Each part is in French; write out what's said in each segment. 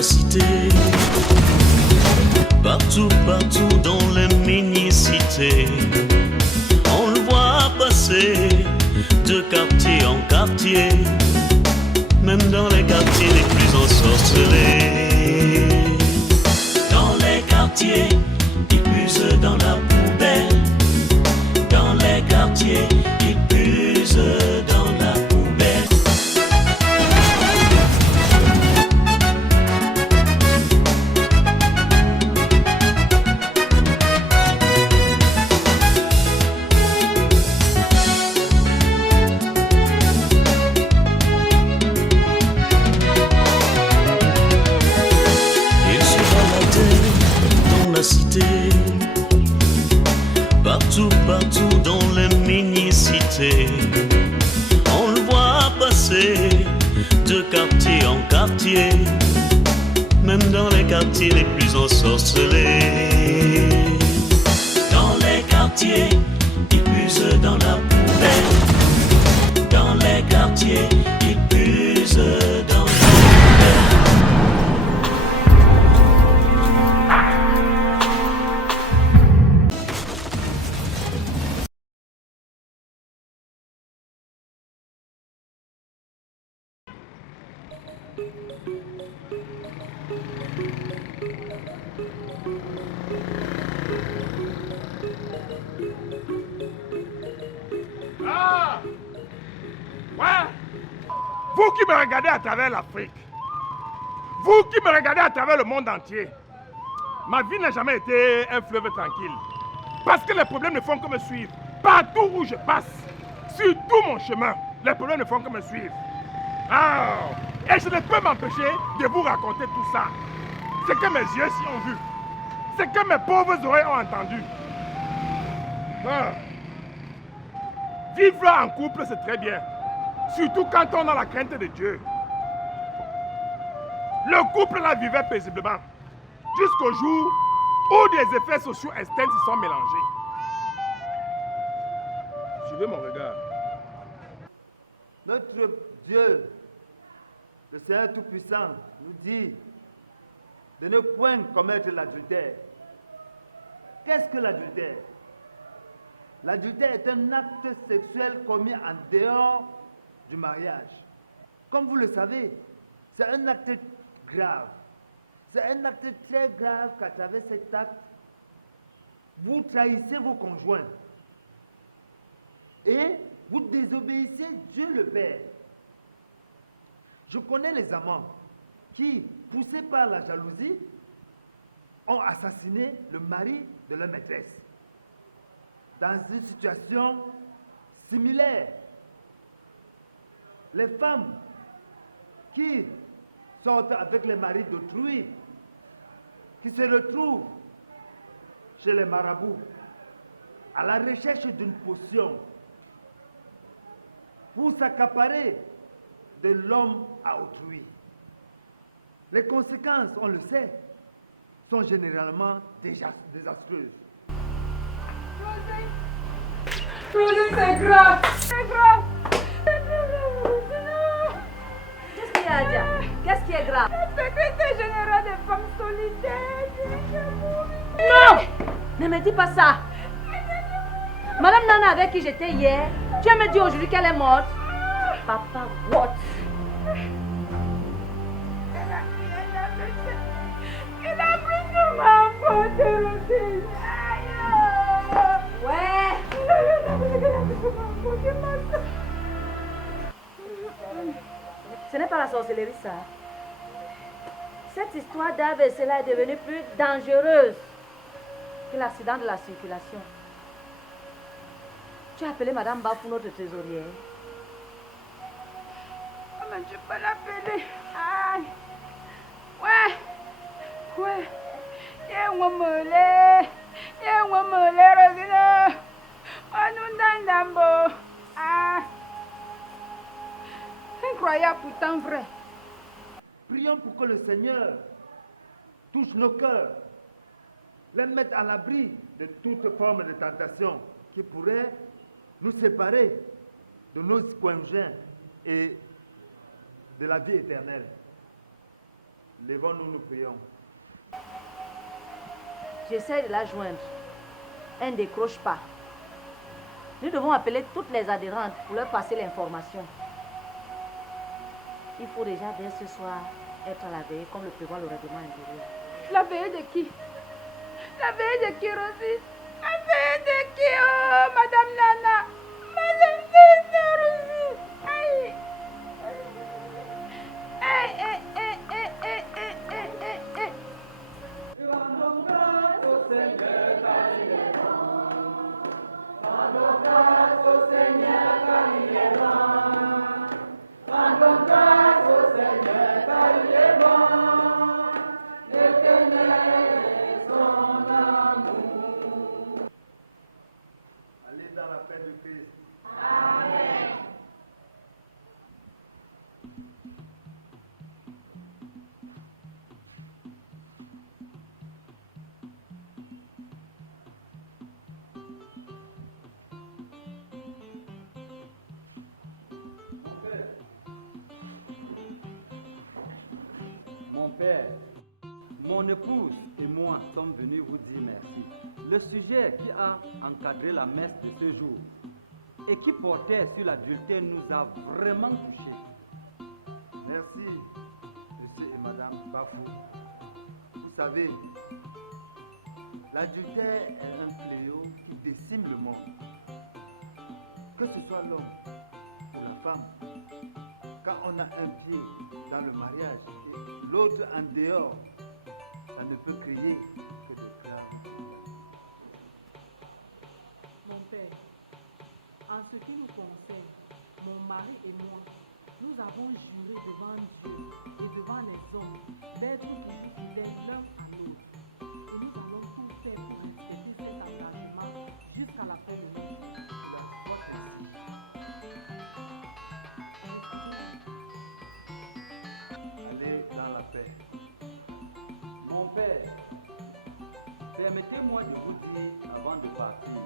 la cité, partout, partout dans les mini-cités, on le voit passer de quartier en quartier, même dans les quartiers les plus ensorcelés. Dans les quartiers, ils puisent dans la poubelle. Dans les quartiers, ils puisent dans la poubelle. Ils se baladaient dans la cité, partout, partout dans les mini-cités, on le voit passer de quartier en quartier, même dans les quartiers les plus ensorcelés. Dans les quartiers, ils puisent dans la poubelle. Dans les quartiers, ils puisent dans la poubelle. Ah! Ouais! Vous qui me regardez à travers l'Afrique, vous qui me regardez à travers le monde entier, ma vie n'a jamais été un fleuve tranquille. Parce que les problèmes ne font que me suivre. Partout où je passe, sur tout mon chemin, les problèmes ne font que me suivre. Ah! Et je ne peux m'empêcher de vous raconter tout ça. Ce que mes yeux s'y ont vu. Ce que mes pauvres oreilles ont entendu. Ah! Vivre en couple, c'est très bien. Surtout quand on a la crainte de Dieu. Le couple là vivait paisiblement. Jusqu'au jour où des effets sociaux externes se sont mélangés. Suivez mon regard. Notre Dieu, le Seigneur Tout-Puissant, nous dit de ne point commettre l'adultère. Qu'est-ce que l'adultère? L'adultère est un acte sexuel commis en dehors du mariage. Comme vous le savez, c'est un acte grave. C'est un acte très grave qu'à travers cet acte, vous trahissez vos conjoints. Et vous désobéissez Dieu le Père. Je connais les amants qui, poussés par la jalousie, ont assassiné le mari de leur maîtresse. Dans une situation similaire, les femmes qui sortent avec les maris d'autrui, qui se retrouvent chez les marabouts à la recherche d'une potion pour s'accaparer de l'homme à autrui. Les conséquences, on le sait, sont généralement désastreuses. Rosie, c'est grave! C'est grave! Qu'est-ce qu'il y a, Adia? Qu'est-ce qui est grave? Le secrétaire général des femmes solidaires! Non! Ne me dis pas ça! Madame Nana avec qui j'étais hier, tu me dis aujourd'hui qu'elle est morte? Papa, what? Elle a pris sur ma faute, Rosie! Ouais! Ce n'est pas la sorcellerie, ça. Cette histoire d'AVC là est devenue plus dangereuse que l'accident de la circulation. Tu as appelé Madame Bafou, notre trésorière. Comment tu peux l'appeler? Aïe! Ouais! Ouais! Y'a un mollet! Y'a un mollet, Rosina! Anundandambo! Ah! Incroyable, pourtant vrai. Prions pour que le Seigneur touche nos cœurs, les mette à l'abri de toute forme de tentation qui pourrait nous séparer de nos conjoints et de la vie éternelle. Levons-nous, nous prions. J'essaie de la joindre. Elle ne décroche pas. Nous devons appeler toutes les adhérentes pour leur passer l'information. Il faut déjà dès ce soir être à la veille comme le prévoit le règlement intérieur. La veille de qui? La veille de qui, Rosie? La veille de qui? Oh, Madame Nana! Madame Nana, Rosie! Aïe! Aïe, aïe, aïe, aïe, aïe, aïe, aïe, aïe, aïe. Rendons grâce au Seigneur car il est bon. Rendons grâce au Seigneur car il est bon. Rendons grâce au Seigneur car il est bon. L'Éternel est son amour. Allez dans la paix de Christ. Amen. Mon père, mon épouse et moi sommes venus vous dire merci. Le sujet qui a encadré la messe de ce jour et qui portait sur l'adultère nous a vraiment touchés. Merci, monsieur et madame Bafou. Vous savez, l'adultère est un fléau qui décime le monde. Que ce soit l'homme ou la femme, quand on a un pied dans le mariage et l'autre en dehors, ça ne peut créer que de graves. Mon père, en ce qui nous concerne, mon mari et moi, nous avons juré devant Dieu et devant les hommes d'être fidèles l'un à l'autre. Et nous allons tout faire pour respecter cet engagement jusqu'à la fin de notre vie. La porte est ici. Allez dans la paix. Mon père, permettez-moi de vous dire avant de partir,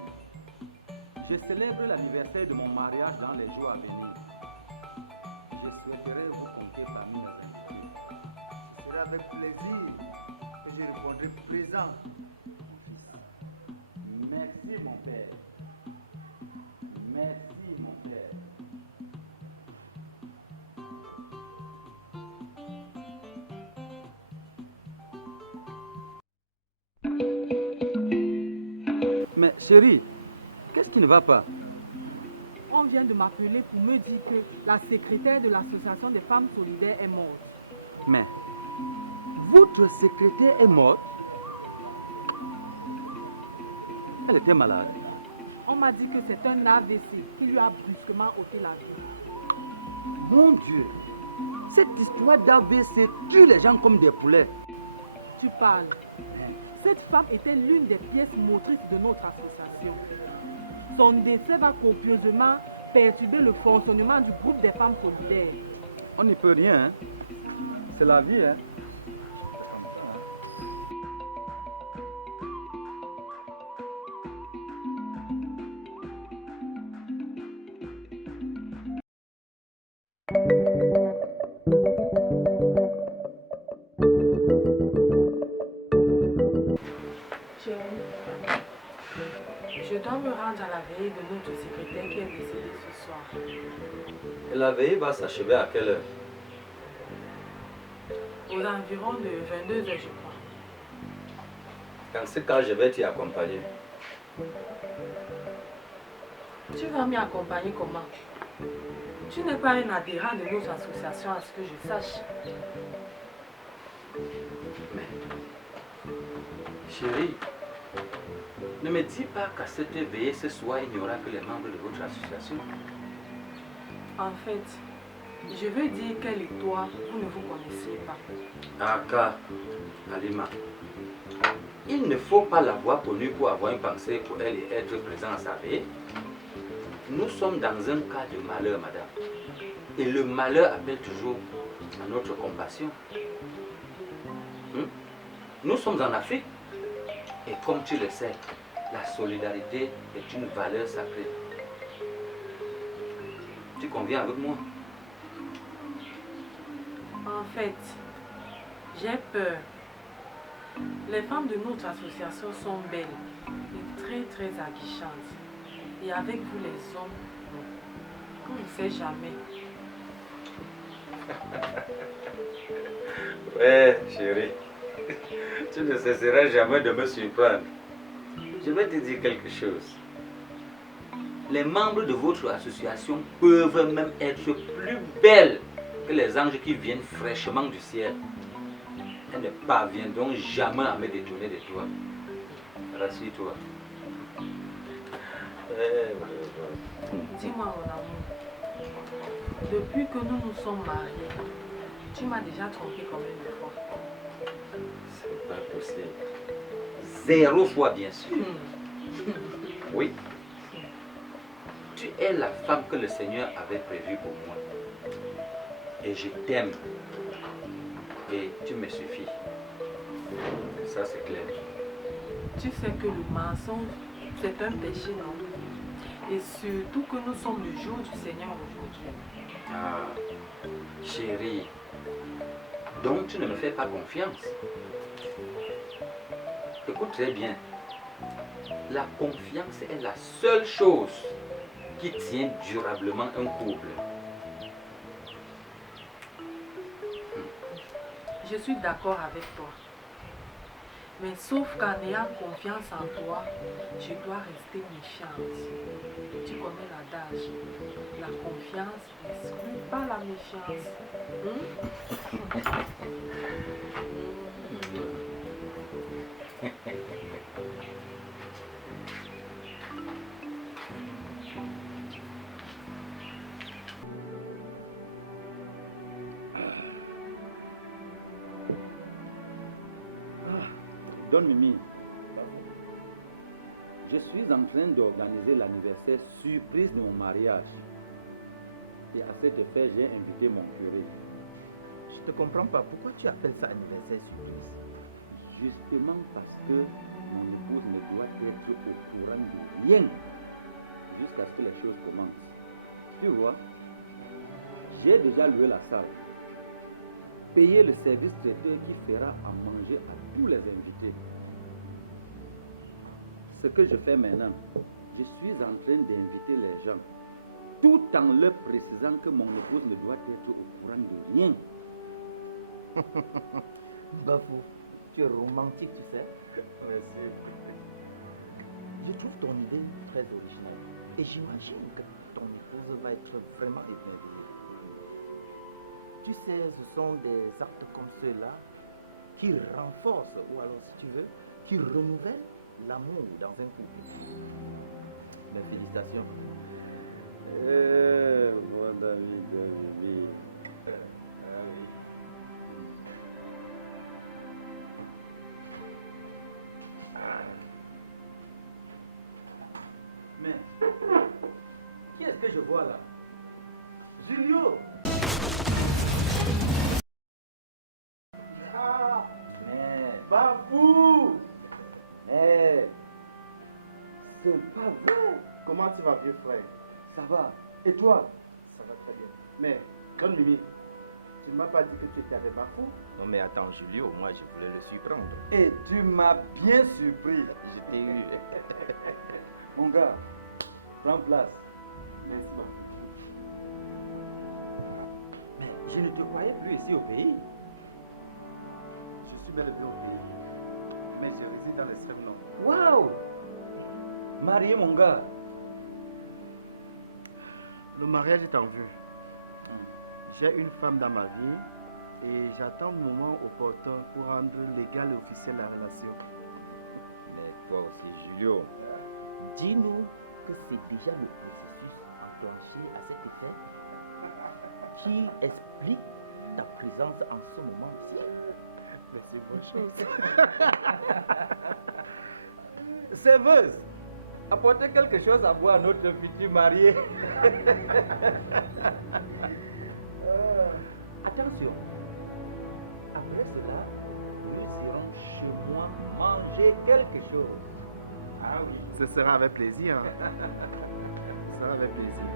je célèbre l'anniversaire de mon mariage dans les jours à venir. Je souhaiterais vous compter parmi mes invités. Ce sera avec plaisir que je répondrai présent, mon fils. Merci mon père. Merci mon père. Mais chérie, qu'est-ce qui ne va pas? On vient de m'appeler pour me dire que la secrétaire de l'association des femmes solidaires est morte. Mais votre secrétaire est morte? Elle était malade. On m'a dit que c'est un AVC qui lui a brusquement ôté la vie. Mon Dieu, cette histoire d'AVC tue les gens comme des poulets. Tu parles. Cette femme était l'une des pièces motrices de notre association. Son décès va copieusement perturber le fonctionnement du groupe des femmes solidaires. On n'y peut rien, hein. C'est la vie, hein. Je dois me rendre à la veille de notre secrétaire qui est décédé ce soir. Et la veille va s'achever à quelle heure? Aux environs de 22 heures, je crois. Dans ce cas, je vais t'y accompagner. Tu vas m'y accompagner comment? Tu n'es pas un adhérent de notre association à ce que je sache. Mais, chérie, ne me dis pas qu'à cette veillée ce soir, il n'y aura que les membres de votre association. En fait, je veux dire qu'elle et toi, vous ne vous connaissez pas. Aka, Alima, il ne faut pas l'avoir connue pour avoir une pensée pour elle et être présent à sa veillée. Nous sommes dans un cas de malheur, madame. Et le malheur appelle toujours à notre compassion. Nous sommes en Afrique. Et comme tu le sais, la solidarité est une valeur sacrée. Tu conviens avec moi? En fait, J'ai peur. Les femmes de notre association sont belles et très très aguichantes. Et avec vous les hommes, on ne sait jamais. Ouais, chérie. Tu ne cesseras jamais de me surprendre. Je vais te dire quelque chose. Les membres de votre association peuvent même être plus belles que les anges qui viennent fraîchement du ciel. Elles ne parviendront jamais à me détourner de toi. Rassure-toi. Dis-moi, mon amour, depuis que nous nous sommes mariés, tu m'as déjà trompé combien de fois? C'est pas possible. 0 fois, bien sûr. Oui. Tu es la femme que le Seigneur avait prévue pour moi. Et je t'aime. Et tu me suffis. Ça, c'est clair. Tu sais que le mensonge, c'est un péché, non? Et surtout que nous sommes le jour du Seigneur aujourd'hui. Ah, chérie. Donc, tu ne me fais pas confiance. Écoute très bien. La confiance est la seule chose qui tient durablement un couple. Je suis d'accord avec toi. Mais sauf qu'en ayant confiance en toi, je dois rester méfiante. Tu connais l'adage. La confiance n'exclut pas la méfiance. Donne Mimi. Je suis en train d'organiser l'anniversaire surprise de mon mariage. Et à cet effet, j'ai invité mon curé. Je ne te comprends pas. Pourquoi tu appelles ça anniversaire surprise? Justement parce que mon épouse ne doit être au courant de rien jusqu'à ce que les choses commencent. Tu vois, j'ai déjà loué la salle, payé le service traiteur qui fera à manger à tous les invités. Ce que je fais maintenant, je suis en train d'inviter les gens, tout en leur précisant que mon épouse ne doit être au courant de rien. Bafou, tu es romantique, tu sais. Merci. Je trouve ton idée très originale. Et j'imagine que ton épouse va être vraiment émerveillée. Tu sais, ce sont des actes comme ceux-là qui renforcent, ou alors si tu veux, qui renouvellent l'amour dans un couple. Mes félicitations. Mon ami de vie. Mais, qui est-ce que je vois là? Julio! Ah! Mais, Babou! Mais, c'est pas vrai! Comment tu vas, vieux frère? Ça va. Et toi? Ça va très bien. Mais, donne Mimi. Tu ne m'as pas dit que tu étais avec Bafou? Non mais attends, Julio, moi je voulais le surprendre. Et tu m'as bien surpris. Je t'ai eu. Mon gars, prends place. Merci beaucoup. Mais je ne te voyais plus ici au pays. Je suis bel et bien au pays. Mais je réside dans l'extrême nord. Waouh! Marié, mon gars. Le mariage est en vue. J'ai une femme dans ma vie et j'attends le moment opportun pour rendre légale et officielle la relation. Mais toi aussi, Julio. Dis-nous que c'est déjà le processus enclenché à cet effet qui explique ta présence en ce moment-ci. Mais c'est une bonne chose. Serveuse, apportez quelque chose à boire à notre futur marié. Attention, après cela, nous irons chez moi manger quelque chose. Ah oui. Ce sera avec plaisir. Ce sera avec plaisir.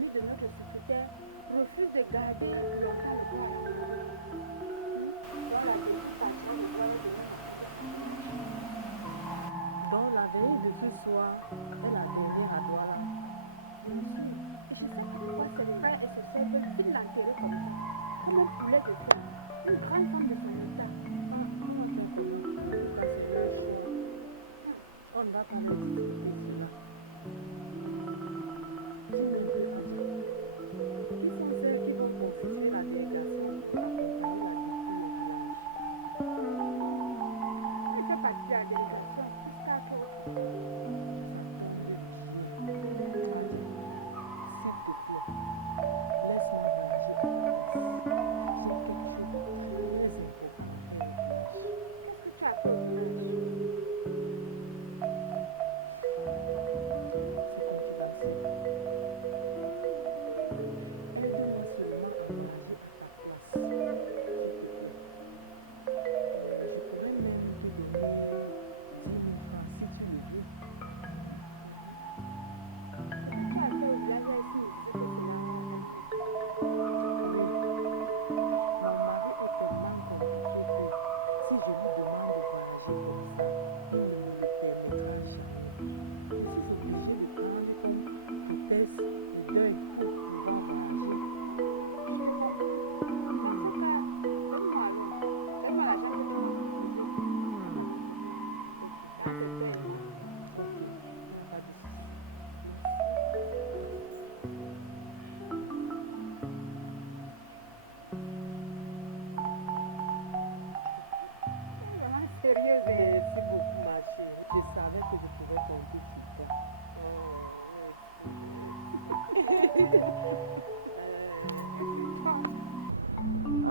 ami de notre secrétaire refuse de garder longtemps le gars. Dans la délicitation de travail de notre donc la veille de ce soir, est la dernière à Douala. Je sais pas pourquoi ses frères et ses sœurs veulent-ils l'enterrer comme ça, comme un poulet de terre, une grande femme de son état. On ne va pas leur expliquer cela. Ils sont ceux qui vont confier la délégation. Je fais partie de la délégation jusqu'à que...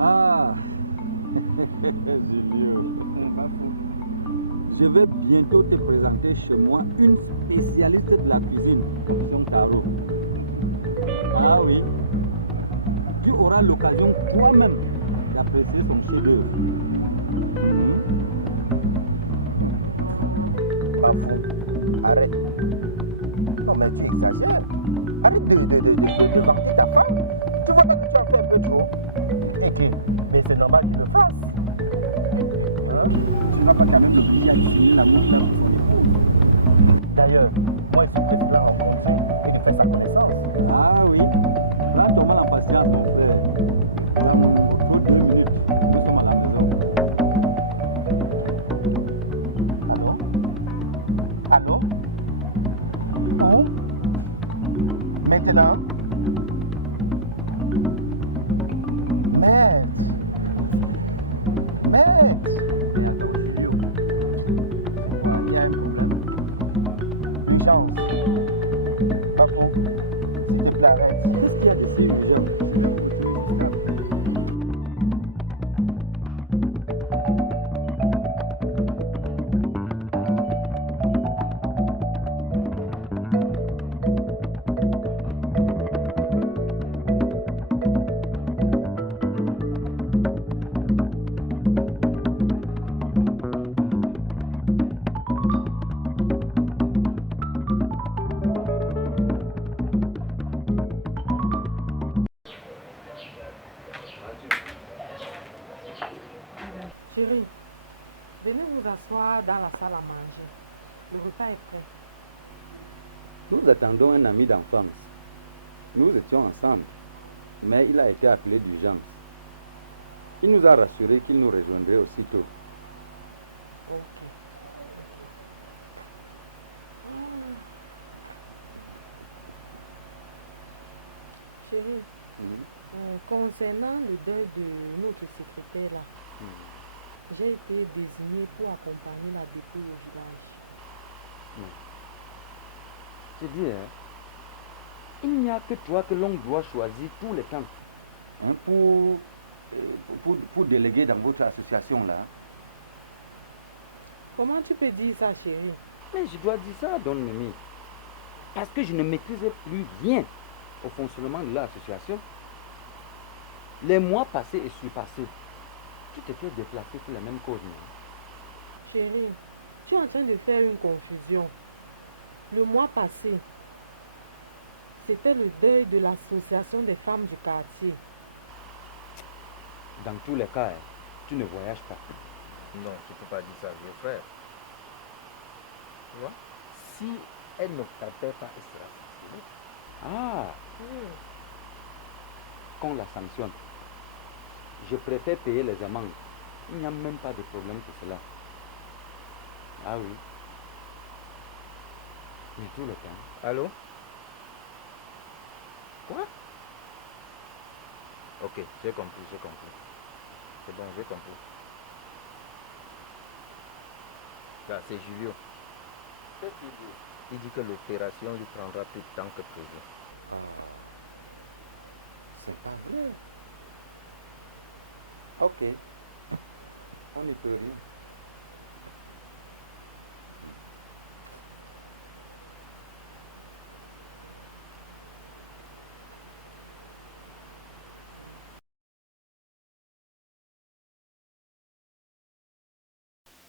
Ah, je vais bientôt te présenter chez moi une spécialiste de la cuisine, donc Taro. Ah oui, tu auras l'occasion toi-même d'apprécier son chef-d'œuvre. Bravo, arrête. Non mais tu exagères. Arrête de marquer ta femme. Tu vois que tu as fait un peu trop. Et que, mais c'est normal que tu le fasses. Hein? Tu vas pas quand même le petit à essayer la bouche. D'ailleurs, moi il faut que tu la rencontres et de faire sa connaissance. Ah oui, là ton mal en patience, mon frère. Pour 2 minutes, nous sommes à la maison. Allô? Allô? Où? Maintenant? Maître! Maître! Bien. Une chance. Papa, s'il te plaît, arrête. Qu'est-ce qu'il y a de si urgent? Chérie, venez vous asseoir dans la salle à manger. Le repas est prêt. Nous attendons un ami d'enfance. Nous étions ensemble, mais il a été appelé d'urgence. Il nous a rassuré qu'il nous rejoindrait aussitôt. Chérie, concernant le deuil de notre secrétaire là, j'ai été désignée pour accompagner la dépouille au village. Je dis, il n'y a que toi que l'on doit choisir tous les temps pour déléguer dans votre association là. Comment tu peux dire ça, chérie? Mais je dois dire ça, Don Mimi. Parce que je ne maîtrisais plus rien au fonctionnement de l'association. Les mois passés et surpassés, tu t'étais déplacé pour la même cause. Chérie, tu es en train de faire une confusion. Le mois passé, c'était le deuil de l'association des femmes du quartier. Dans tous les cas, tu ne voyages pas. Non, tu ne peux pas dire ça, vieux frère. Tu vois? Si elle ne t'appelle pas, elle sera sanctionnée. Ah, qu'on la sanctionne. Je préfère payer les amendes. Il n'y a même pas de problème pour cela. Ah oui. Mais tout le temps. Allô? Quoi? Ok, j'ai compris, j'ai compris. C'est bon, j'ai compris. Ça, c'est Julio. Il dit que l'opération lui prendra plus de temps que prévu. C'est pas vrai. Ok. On n'y peut rien.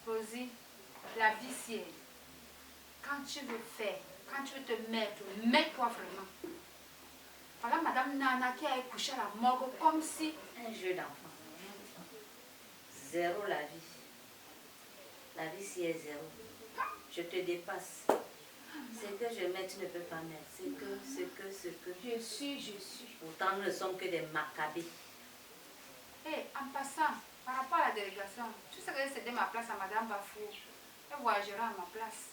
Rosie, la vie c'est quand tu veux faire, quand tu veux te mettre, mets-toi vraiment. Voilà Madame Nana qui a couché à la morgue comme si... Un jeu d'enfant. Zéro la vie. La vie si est zéro. Je te dépasse. Ce que je mets, tu ne peux pas mettre. Ce que. Je suis. Pourtant, nous ne sommes que des macabées. Hé, en passant, par rapport à la délégation, tu sais que j'ai cédé ma place à Madame Bafou. Elle voyagera à ma place.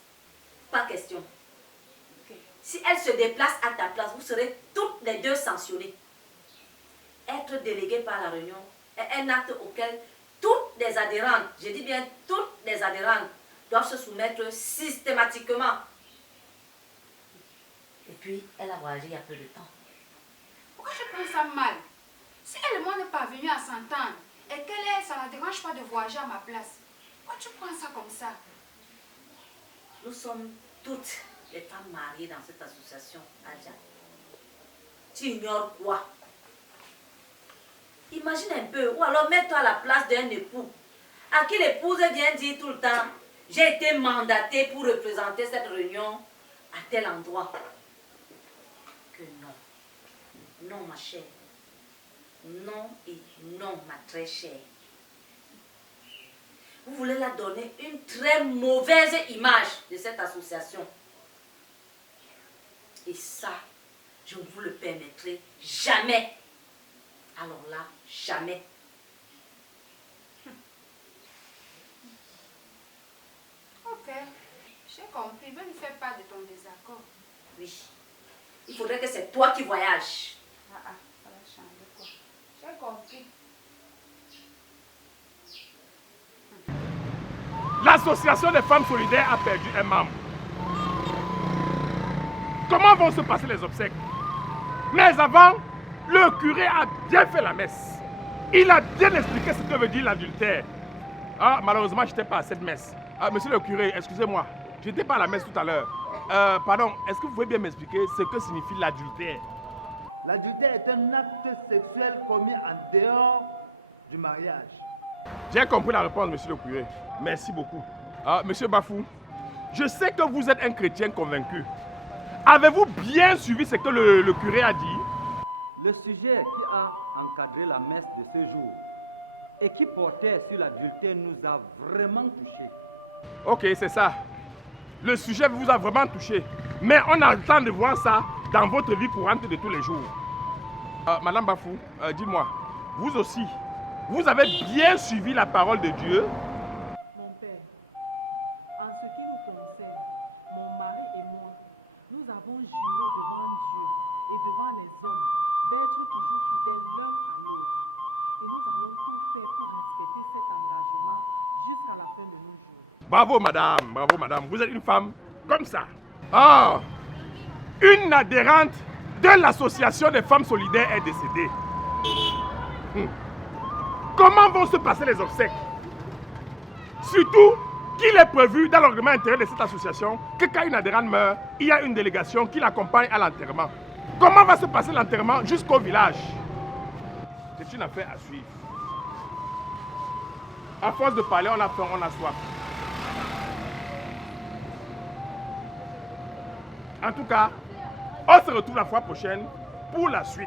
Pas question. Ok. Si elle se déplace à ta place, vous serez toutes les deux sanctionnées. Être déléguée par la réunion est un acte auquel toutes les adhérentes, je dis bien toutes les adhérentes, doivent se soumettre systématiquement. Et puis, elle a voyagé il y a peu de temps. Pourquoi je prends ça mal? Si elle et moi n'est pas venue à s'entendre et qu'elle est, ça ne la dérange pas de voyager à ma place, pourquoi tu prends ça comme ça? Nous sommes toutes les femmes mariées dans cette association, Adja. Tu ignores quoi? Imagine un peu, ou alors mets-toi à la place d'un époux à qui l'épouse vient dire tout le temps: j'ai été mandatée pour représenter cette réunion à tel endroit. Que non. Non, ma chère. Non et non, ma très chère. Vous voulez la donner une très mauvaise image de cette association. Et ça, je ne vous le permettrai jamais. Alors là, jamais. Ok, j'ai compris. Ne me fais pas de ton désaccord. Oui. Il faudrait que c'est toi qui voyages. Ça va changer quoi. J'ai compris. L'association des femmes solidaires a perdu un membre. Comment vont se passer les obsèques? Mais avant, le curé a bien fait la messe. Il a bien expliqué ce que veut dire l'adultère. Ah, malheureusement, je n'étais pas à cette messe. Ah, monsieur le curé, excusez-moi, je n'étais pas à la messe tout à l'heure. Pardon, est-ce que vous pouvez bien m'expliquer ce que signifie l'adultère? L'adultère est un acte sexuel commis en dehors du mariage. J'ai compris la réponse, monsieur le curé. Merci beaucoup. Monsieur Bafou, je sais que vous êtes un chrétien convaincu. Avez-vous bien suivi ce que le curé a dit? Le sujet qui a encadré la messe de ce jour et qui portait sur l'adultère nous a vraiment touchés. Ok, c'est ça. Le sujet vous a vraiment touché. Mais on a le temps de voir ça dans votre vie courante de tous les jours. Madame Bafou, dis-moi, vous aussi, vous avez bien suivi la parole de Dieu? Mon père, en ce qui nous concerne, mon mari et moi, nous avons juré devant Dieu et devant les hommes d'être toujours fidèles l'un à l'autre. Et nous allons tout faire pour respecter cet engagement jusqu'à la fin de nos jours. Bravo madame, vous êtes une femme comme ça. Ah, une adhérente de l'association des femmes solidaires est décédée. Comment vont se passer les obsèques? Surtout qu'il est prévu dans le règlement intérieur de cette association que quand une adhérente meurt, il y a une délégation qui l'accompagne à l'enterrement. Comment va se passer l'enterrement jusqu'au village? C'est une affaire à suivre. À force de parler, on a faim, on a soif. En tout cas, On se retrouve la fois prochaine pour la suite.